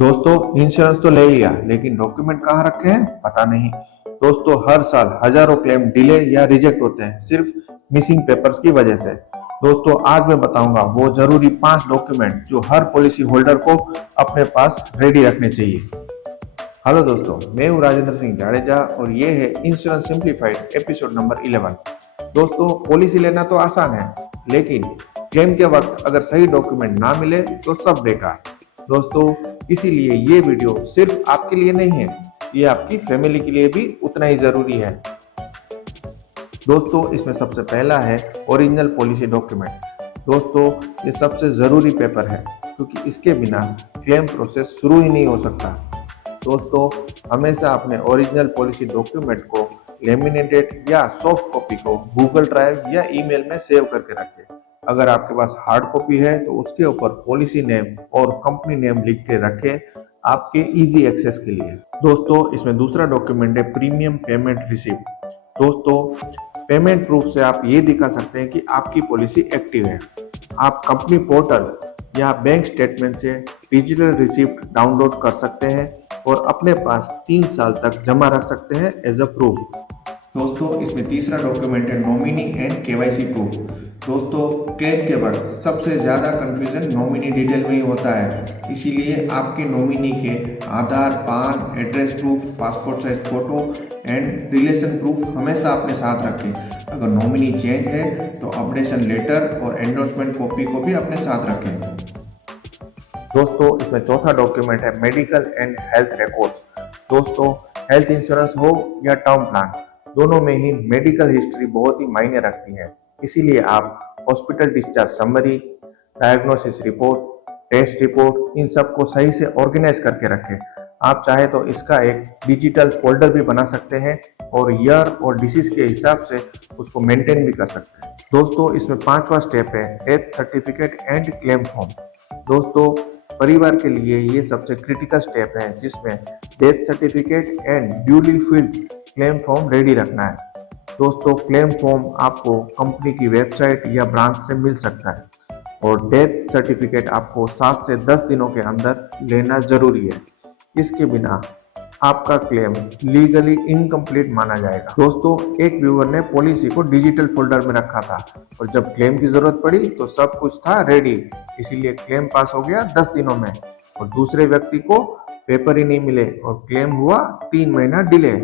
दोस्तों इंश्योरेंस तो ले लिया लेकिन डॉक्यूमेंट कहाँ रखे हैं पता नहीं। दोस्तों हर साल हजारों क्लेम डिले या रिजेक्ट होते हैं सिर्फ मिसिंग पेपर्स की वजह से। दोस्तों आज मैं बताऊंगा वो जरूरी 5 डॉक्यूमेंट जो हर पॉलिसी होल्डर को अपने पास रेडी रखने चाहिए। हेलो दोस्तों, मैं हूँ राजेंद्र सिंह जाडेजा और ये है इंश्योरेंस सिंप्लीफाइड एपिसोड नंबर 11। दोस्तों पॉलिसी लेना तो आसान है लेकिन क्लेम के वक्त अगर सही डॉक्यूमेंट ना मिले तो सब बेकार। दोस्तों इसीलिए ये वीडियो सिर्फ आपके लिए नहीं है, ये आपकी फैमिली के लिए भी उतना ही जरूरी है। दोस्तों इसमें सबसे पहला है ओरिजिनल पॉलिसी डॉक्यूमेंट। दोस्तों ये सबसे जरूरी पेपर है क्योंकि इसके बिना क्लेम प्रोसेस शुरू ही नहीं हो सकता। दोस्तों हमेशा अपने ओरिजिनल पॉलिसी डॉक्यूमेंट को लेमिनेटेड या सॉफ्ट कॉपी को गूगल ड्राइव या ईमेल में सेव करके रखें। अगर आपके पास हार्ड कॉपी है तो उसके ऊपर पॉलिसी नेम और कंपनी नेम लिख के रखें आपके इजी एक्सेस के लिए। दोस्तों इसमें दूसरा डॉक्यूमेंट है प्रीमियम पेमेंट रिसिप्ट। दोस्तों पेमेंट प्रूफ से आप ये दिखा सकते हैं कि आपकी पॉलिसी एक्टिव है। आप कंपनी पोर्टल या बैंक स्टेटमेंट से डिजिटल रिसिप्ट डाउनलोड कर सकते हैं और अपने पास 3 साल तक जमा रख सकते हैं एज अ प्रूफ। दोस्तों इसमें तीसरा डॉक्यूमेंट है नॉमिनी एंड केवाईसी प्रूफ। दोस्तों क्लेम के वक्त सबसे ज़्यादा कंफ्यूजन नॉमिनी डिटेल में ही होता है, इसीलिए आपके नॉमिनी के आधार, पान, address proof, passport size photo and relation proof हमेशा अपने साथ रखें। अगर नॉमिनी चेंज है तो अपडेशन लेटर और एंडोर्समेंट कॉपी को भी अपने साथ रखें। दोस्तों इसमें चौथा डॉक्यूमेंट है मेडिकल एंड हेल्थ रिकॉर्ड्स। दोस्तों हेल्थ इंश्योरेंस हो या टर्म प्लान, दोनों में ही मेडिकल हिस्ट्री बहुत ही मायने रखती है। इसीलिए आप hospital discharge summary, diagnosis report, test report इन सब को सही से ऑर्गेनाइज करके रखें। आप चाहे तो इसका एक डिजिटल फोल्डर भी बना सकते हैं और ईयर और डिसीज के हिसाब से उसको मेंटेन भी कर सकते हैं। दोस्तों इसमें 5वां स्टेप है death certificate and claim form. दोस्तों परिवार के लिए ये सबसे क्रिटिकल स्टेप है जिसमें death certificate and duly field claim form ready रखना है। दोस्तों क्लेम फॉर्म आपको कंपनी की वेबसाइट या ब्रांच से मिल सकता है और डेथ सर्टिफिकेट आपको 7 से 10 दिनों के अंदर लेना जरूरी है। इसके बिना आपका क्लेम लीगली इनकम्प्लीट माना जाएगा। दोस्तों एक व्यूअर ने पॉलिसी को डिजिटल फोल्डर में रखा था और जब क्लेम की जरूरत पड़ी तो सब कुछ था रेडी, इसीलिए क्लेम पास हो गया 10 दिनों में और दूसरे व्यक्ति को पेपर ही नहीं मिले और क्लेम हुआ 3 महीना डिले।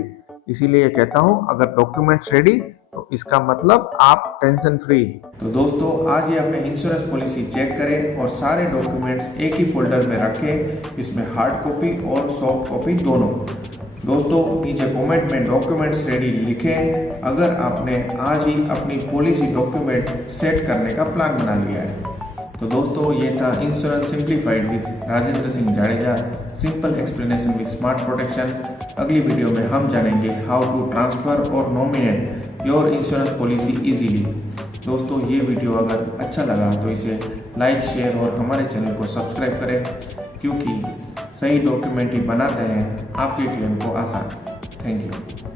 इसीलिए कहता हूं अगर डॉक्यूमेंट्स रेडी तो इसका मतलब आप टेंशन फ्री। तो दोस्तों आज ही अपने इंश्योरेंस पॉलिसी चेक करें और सारे डॉक्यूमेंट्स एक ही फोल्डर में रखें, इसमें हार्ड कॉपी और सॉफ्ट कॉपी दोनों। दोस्तों नीचे कमेंट में डॉक्यूमेंट्स रेडी लिखें अगर आपने आज ही अपनी पॉलिसी डॉक्यूमेंट सेट करने का प्लान बना लिया है। तो दोस्तों ये था insurance simplified with Rajendra Singh Jadeja, simple explanation with smart protection. अगली वीडियो में हम जानेंगे हाउ टू ट्रांसफर और nominate your insurance policy easily. दोस्तों ये वीडियो अगर अच्छा लगा तो इसे लाइक, शेयर और हमारे चैनल को सब्सक्राइब करें क्योंकि सही डॉक्यूमेंट ही बनाते हैं आपके क्लेम को आसान। Thank you.